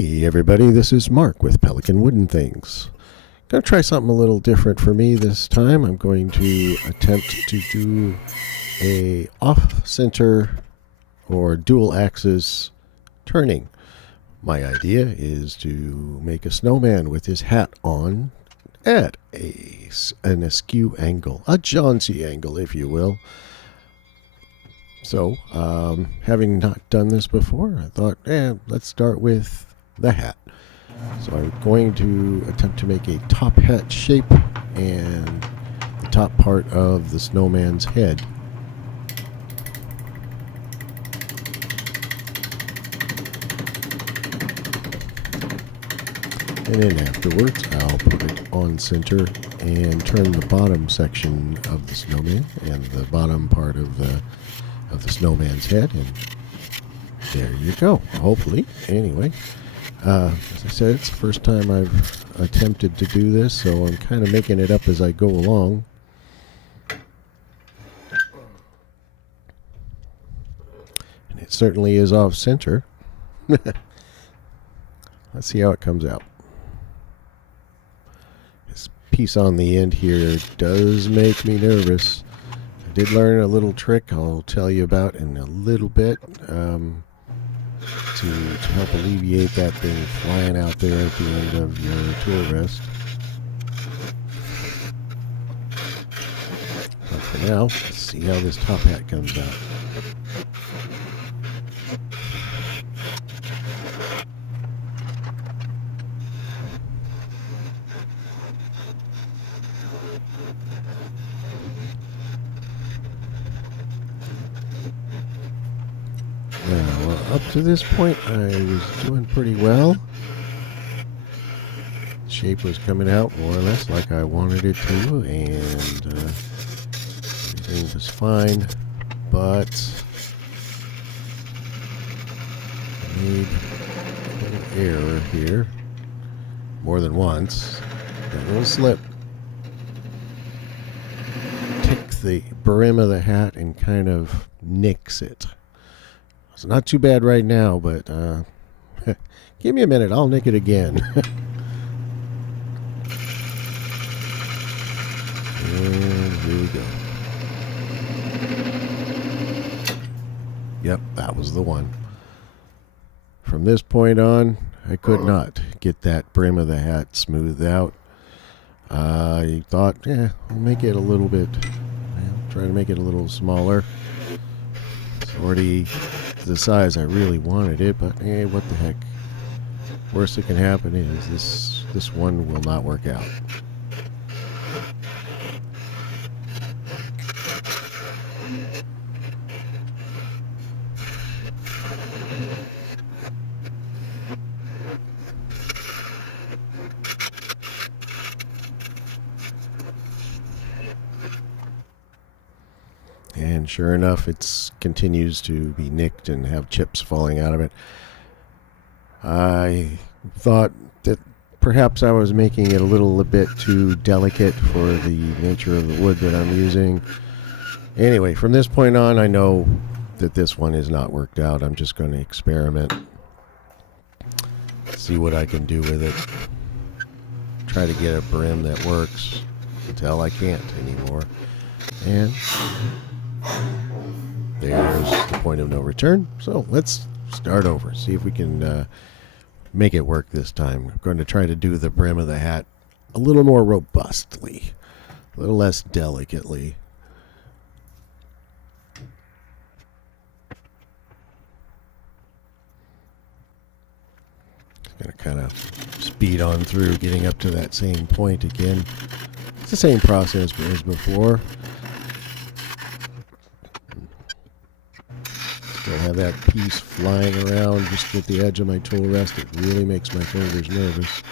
Hey everybody, this is Mark with Pelican Wooden Things. Gonna try something a little different for me this time. I'm going to attempt to do a off-center or dual axis turning. My idea is to make a snowman with his hat on at an askew angle, a jaunty angle if you will. So, having not done this before, I thought, let's start with the hat. So I'm going to attempt to make a top hat shape and the top part of the snowman's head. And then afterwards, I'll put it on center and turn the bottom section of the snowman and the bottom part of the snowman's head, and there you go. Hopefully, anyway. As I said, it's the first time I've attempted to do this, so I'm kind of making it up as I go along. And it certainly is off center. Let's see how it comes out. This piece on the end here does make me nervous. I did learn a little trick I'll tell you about in a little bit to help alleviate that thing flying out there at the end of your tool rest. But for now, let's see how this top hat comes out. Up to this point, I was doing pretty well. The shape was coming out more or less like I wanted it to, and everything was fine, but I made a little error here, more than once. Got a little slip. Takes the brim of the hat and kind of nicks it. It's not too bad right now, but give me a minute. I'll nick it again. And here we go. Yep, that was the one. From this point on, I could not get that brim of the hat smoothed out. I thought, I'll make it a little bit, try to make it a little smaller. It's already the size I really wanted it, but hey, what the heck. Worst that can happen is this one will not work out. And sure enough, it continues to be nicked and have chips falling out of it. I thought that perhaps I was making it a little bit too delicate for the nature of the wood that I'm using. Anyway, from this point on, I know that this one is not worked out. I'm just going to experiment, see what I can do with it. Try to get a brim that works until I can't anymore. And there's the point of no return. So let's start over. See if we can make it work this time. I'm going to try to do the brim of the hat a little more robustly, a little less delicately. Going to kind of speed on through, getting up to that same point again. It's the same process as before. Still have that piece flying around just at the edge of my tool rest. It really makes my fingers nervous.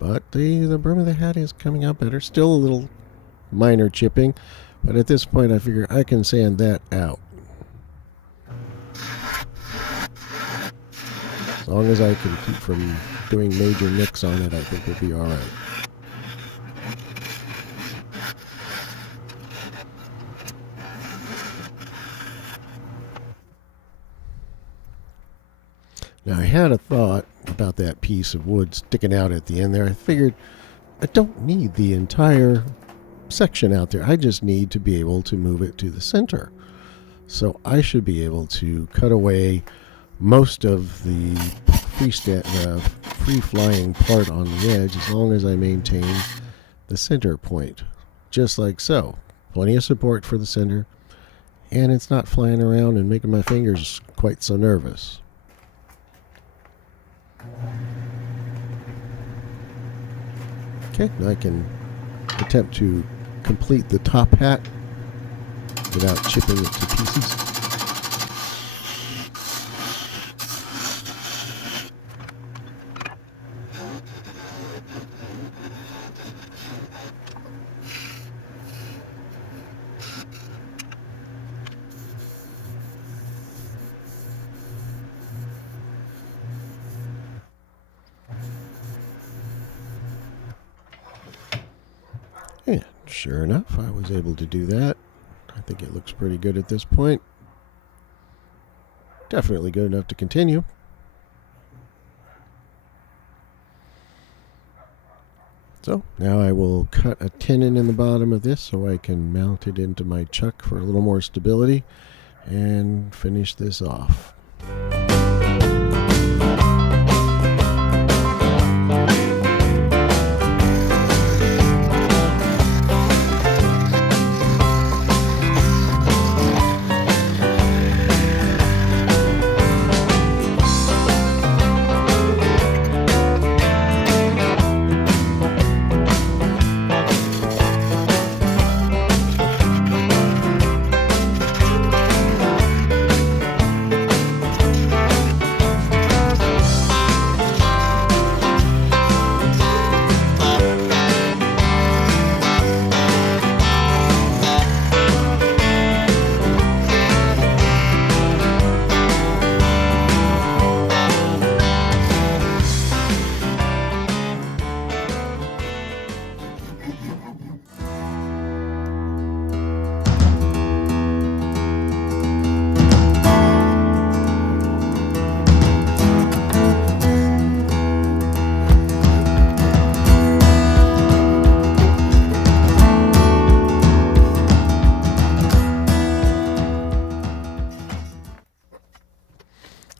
But the brim of the hat is coming out better. Still a little minor chipping, but at this point I figure I can sand that out. As long as I can keep from doing major nicks on it, I think we'll be all right. Now, I had a thought about that piece of wood sticking out at the end there. I figured I don't need the entire section out there. I just need to be able to move it to the center. So I should be able to cut away most of the free-flying part on the edge as long as I maintain the center point, just like so. Plenty of support for the center, and it's not flying around and making my fingers quite so nervous. Okay, now I can attempt to complete the top hat without chipping it to pieces. And sure enough, I was able to do that. I think it looks pretty good at this point. Definitely good enough to continue. So now I will cut a tenon in the bottom of this so I can mount it into my chuck for a little more stability and finish this off.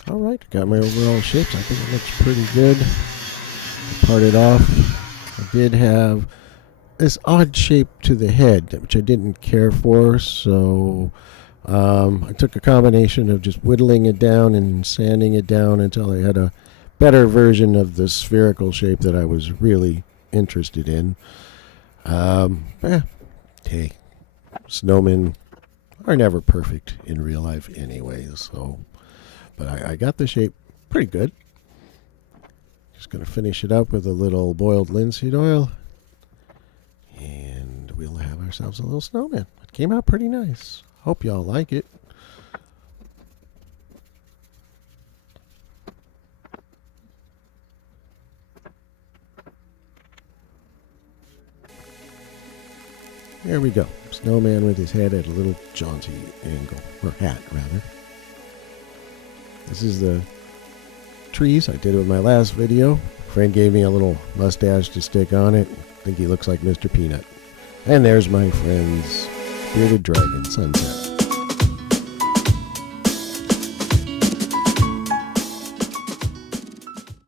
Alright, got my overall shapes. I think it looks pretty good. Parted off. I did have this odd shape to the head, which I didn't care for, so I took a combination of just whittling it down and sanding it down until I had a better version of the spherical shape that I was really interested in. Hey, snowmen are never perfect in real life anyway, so... But I got the shape pretty good. Just going to finish it up with a little boiled linseed oil. And we'll have ourselves a little snowman. It came out pretty nice. Hope y'all like it. There we go. Snowman with his head at a little jaunty angle. Or hat, rather. This is the trees I did with my last video. A friend gave me a little mustache to stick on it. I think he looks like Mr. Peanut. And there's my friend's bearded dragon sunset.